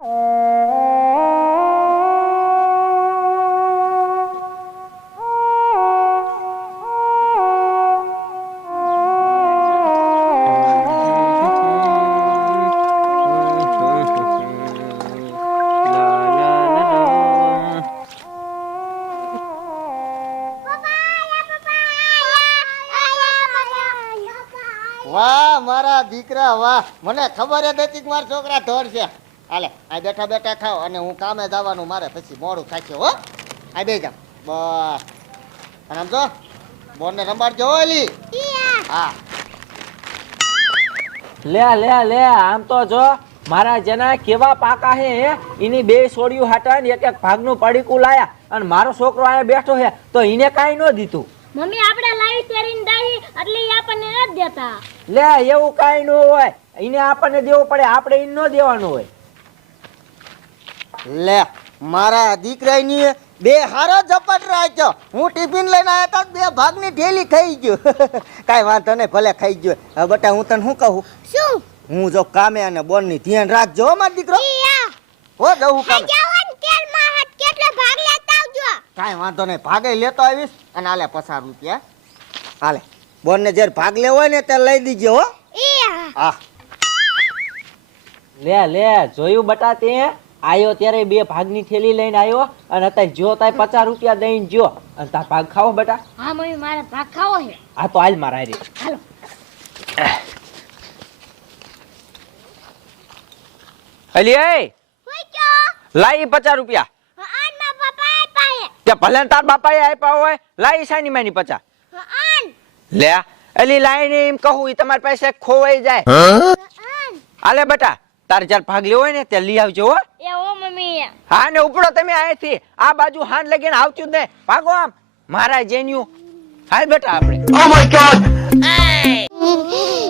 વાહ મારા દીકરા વાહ. મને ખબર જ કે મારા છોકરા ઢોર છે હાલે આ બેઠા બેઠા ખાઓ અને હું કામે જવાનું મારે પછી મોડું થશે હો. આ બે જાવ બસ. અને આમ જો. બોનને રમાડજો હો હા. લે લે લે આમ તો જો મારા જેના કેવા પાકા હે એની બે સોડિયું હાટા ને એક એક ભાગનું પડીકું લાયા. અને મારો છોકરો અહીંયા બેઠો હે તો એને કાઈ ન દીધું. મમ્મી આપણે લાવી તેરીને દાહી એટલે આપણને ન દેતા. લે એવું કાઈ ન હોય. એને આપણને દેવું પડે આપણે એને ન દેવાનું હોય. લે મારા દીકરાની બે હારો ઝપટ રાખ્યો. હું ટિફિન લઈને આવ્યા તો બે ભાગની ઢેલી ખાઈ ગયો. કાંઈ વાંધો નહીં ભલે ખાઈ ગયો. હવે બટા હું તને શું કહું? શું? હું જો કામે અને બોનની ધ્યાન રાખજો હો મારો દીકરો. હો જવું કામે. જવાન તેલમાં હાથ કેટલો ભાગ લેતા આવજો. કાંઈ વાંધો નહીં ભાગે લેતો આવીશ અને હાલે પસાર રૂપિયા. હાલે બોનને જ્યારે ભાગ લેવો હોય ને ત્યારે લઈ દીજે હો. હા. લે લે જોયું બટા તે? આયો ત્યારે બે ભાગની થેલી લઈને આવ્યો અને અત્યારે જો તાય પચાસ રૂપિયા દઈને જો અને તાર ભાગ ખાવો બેટા. હા મમ્મી મારે ભાગ ખાવો છે. આ તો હાલ મારા રે હાલો. અલી એ! લાઈ પચાસ રૂપિયા. તે ભલે તાર તાર બાપાએ આપ્યા હોય લાઈ સાની માની પચાસ. લે અલી લાઈને એમ કહું તમારી પાસે ખોવાઈ જાય. હાલે આલે બેટા. તારે જ્યારે ભાગ લેવો હોય ને ત્યાં લઈ આવજો હો. એ ઓ મમ્મી. હા ને ઉપડો તમે અહીંથી. આ બાજુ હાન લગીને આવતું જ નહીં. ભાગો આમ. મારા જેન્યુ. હાલ બેટા આપણે. બોન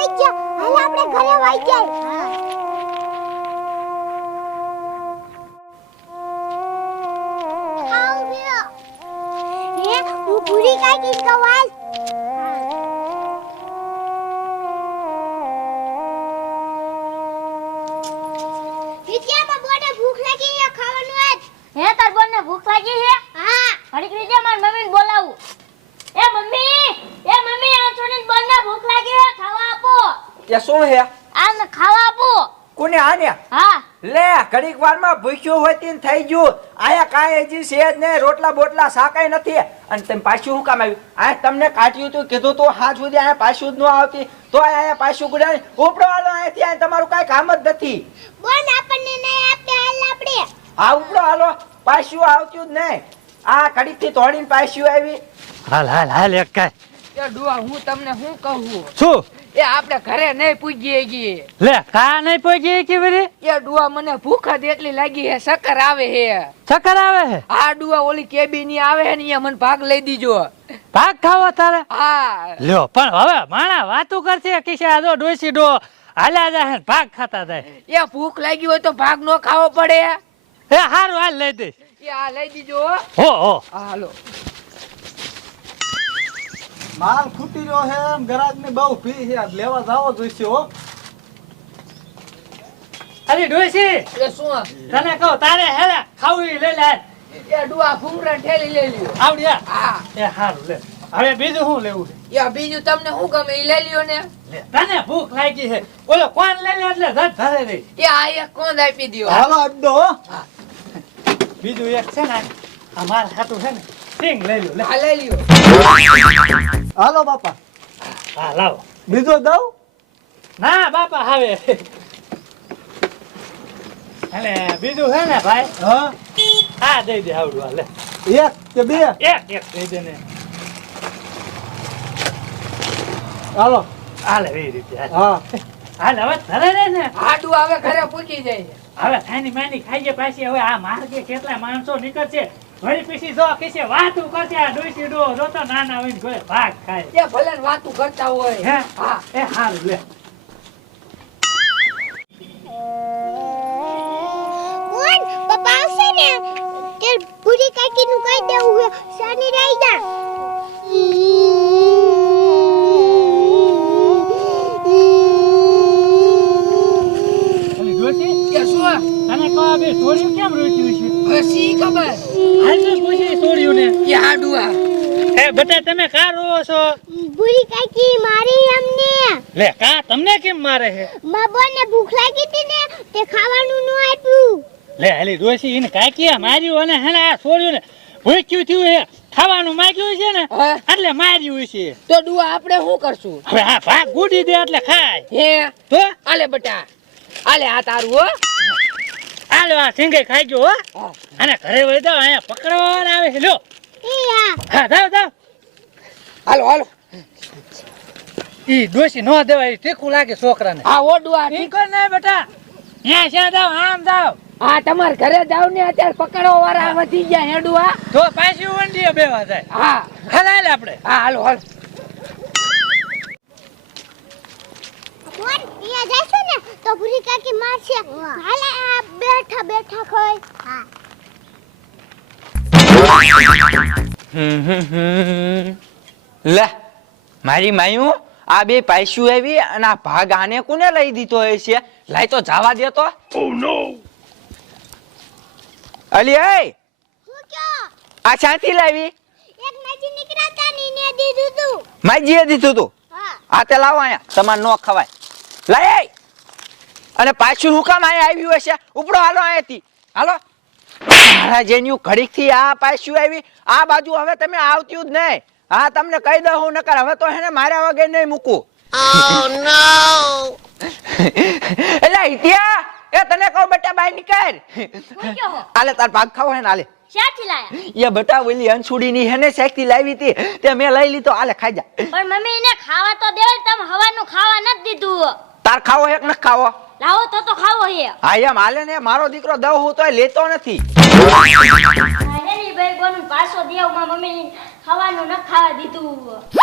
વઈ હાલ આપણે ઘરે વઈ જાય હે. હું પૂરી કાકી કવાલ? તે હે? આને ખાવા આપો કોને આને? હા. લે ઘડીક વારમાં ભૂખ્યો હોય તીન થઈ ગયું. આયા કાંઈ હજી છે જ નહીં રોટલા બોટલા સાકાય નથી. અને તમે પાછું શું કામ આવ્યું? આ તમને કાઢ્યું તું કીધું તો હા સુધી અહીંયા પાછું જ ન આવતી. તો આયા પાછું ગુડા ઉપડો હાલો અહીંથી આ તમારું કાંઈ કામ જ નથી. બોન આપણને નહીં આપે હાલ આપણે. આ ઉપડો હાલો. પાછું આવતું જ નહીં. આ ઘડીકથી તોડીને પાછું આવી. હાલ હાલ હાલ એક કાય એ ડુઆ હું તમને શું કહું? શું? એ આપણે ઘરે નહીં પૂજીએ ગઈએ લે કા નહીં પૂજીએ કે બરી એ ડુઆ મને ભૂખ જ એટલી લાગી હે શક્કર આવે હે. ચક્કર આવે હે? આ ડુઆ ઓલી કેબી ની આવે હે ને એ મને ભાગ લઈ દીજો. ભાગ ખાવો તારે? હા. લ્યો પણ હવે માણા વાતું કરશે કિસે આ જો ડોસી ડો હાલ્યા જાય ભાગ ખાતા જાય. એ ભૂખ લાગી હોય તો ભાગ નો ખાવો પડે. એ હારું હાલ લઈ દઈશ. એ આ લઈ દીજો હો. હો હો. હા હાલો. માલ ખૂટી રહ્યો છે એમ ગરાગ ને બહુ ભી છે. લેવા જાવો જોઈશે હો. અરે ડોસી એ શું તને કહો તારે હેલે ખાવી લે લઈ લે. એ ડુઆ ફુમરા ઠેલી લઈ લ્યો. આવડી હા. એ હારું લે. હવે બીજું શું લેવું છે? એ બીજું તમને શું ગમે એ લઈ લ્યો ને. તને ભૂખ લાગી છે. ઓલો કોણ લઈ લે એટલે ધડ ધરે રહી. એ આ એક કોણ આપી દ્યો? હાલો અડ્ડો બીજું એક છે ને આ મારા હાટું છે ને સિંગ લઈ લ્યો લે. આ લઈ લ્યો. હાલો બાપા. હા લાવો. બીજો દઉં? ના બાપા હવે. અને બીજું છે ને ભાઈ? હા. હા દઈ દે આવડું હાલે. એક કે બે? એક એક દઈ દે ને. હાલો. હાલે એ રીતે હાલે. હા. હાલ હવે ધરે રે ને? આડું હવે ઘરે પૂકી જાય. હવે ખાની માની ખાઈએ પાછી હવે આ માર્ગે કેટલા માણસો નીકળશે? વળી પીસી જો કીસે વાતું કરશે આ ડોસી ડો જોતો નાના હોય ને ભાગ ખાય. એ ભલે વાતું કરતા હોય. હે? હા. એ હારું લે. તને કહો બે છોડ્યું કેમ રોચ્યું છે? હવે ખબર? હાલ તો પૂછી છોડ્યું ને કે આડું આ. હે તમે કા રોવો છો? પૂરી કાકી મારી અમને. લે કા? તમને કેમ મારે છે? મા ભૂખ લાગી હતી ને તે ખાવાનું ન આપ્યું. લે હાલી ડોસી એને કાકીયા માર્યું અને હેને આ છોડ્યું ને ભૂખ્યું થયું હે ખાવાનું માંગ્યું છે ને એટલે માર્યું છે. તો ડુઆ આપણે શું કરશું? હવે આ ભાગ ગુડી દે એટલે ખાય. હે? તો? આલે બટા. આલે આ તારું હો. હાલો આ સિંગે ખાઈ ગયો હો. અને ઘરે વળી અહીંયા પકડવાના આવે છે લ્યો હા હા દાવ દાવ હાલો હાલો. ઈ ડોસી નો દેવાય તીખું લાગે છોકરાને. આ ઓ ડુઆ ઈ કર ને બેટા? ત્યાં છે દાવ આમ દાવ હા તમાર ઘરે જાવ ને અત્યારે પકડવા વાળા વધી ગયા હેડુઆ તો પાછી વંડીએ બેવા જાય. હા. હાલ હાલ આપણે. હા હાલો હાલો. અહીંયા જઈશું તો ભૂરી કાકી મારશે હાલે આ બેઠા બેઠા ખોય હા. લે મારી માયું આ બે પાયસું આવી અને આ ભાગ આને કોને લઈ દીધો એ છે? લાય તો જવા દે તો. અલી એ હું કયો? આ શાંતિ લાવી? એક માજી નીકળાતા નીને દીધું તું. માજીએ દીધું તું? હા. આ તે લાવો અહીંયા તમારે નો ખવાય. લઈ એ! અને પાછું હું કામ અહીંયા આવ્યું હશે ઉપડો હાલો અહીંયાથી હાલો. મારા જેન્યુ ઘડીકથી આ પાછું આવી. આ બાજુ હવે તમે આવતી જ નહીં. હા તમને કહી દઉં હું નકર હવે તો હેને માર્યા વગર નહીં મૂકું. એટલે હિતિયા એ તને કહું બેટા બાય નીકળ. આલે તાર ભાગ ખાવો હે ને આલે. ક્યાંથી લાયા? એ બેટા ઓલી અંછુડી ની હેને શેકતી લાવી હતી તે મેં લઈ લીધો. આલે ખાઈ જા. પણ મમ્મી એને ખાવા તો દેવાય તમે હવાનું ખાવા નથી દીધું. તાર ખાવો હે કે ન ખાવો? લાવો તો તો ખાવો હે. હા એમ હાલે ને મારો દીકરો દવ હું તોય લેતો નથી. હેરી ભાઈ બોનું પાછો દેવમાં મમ્મી ખાવાનું ન ખાવા દીધું.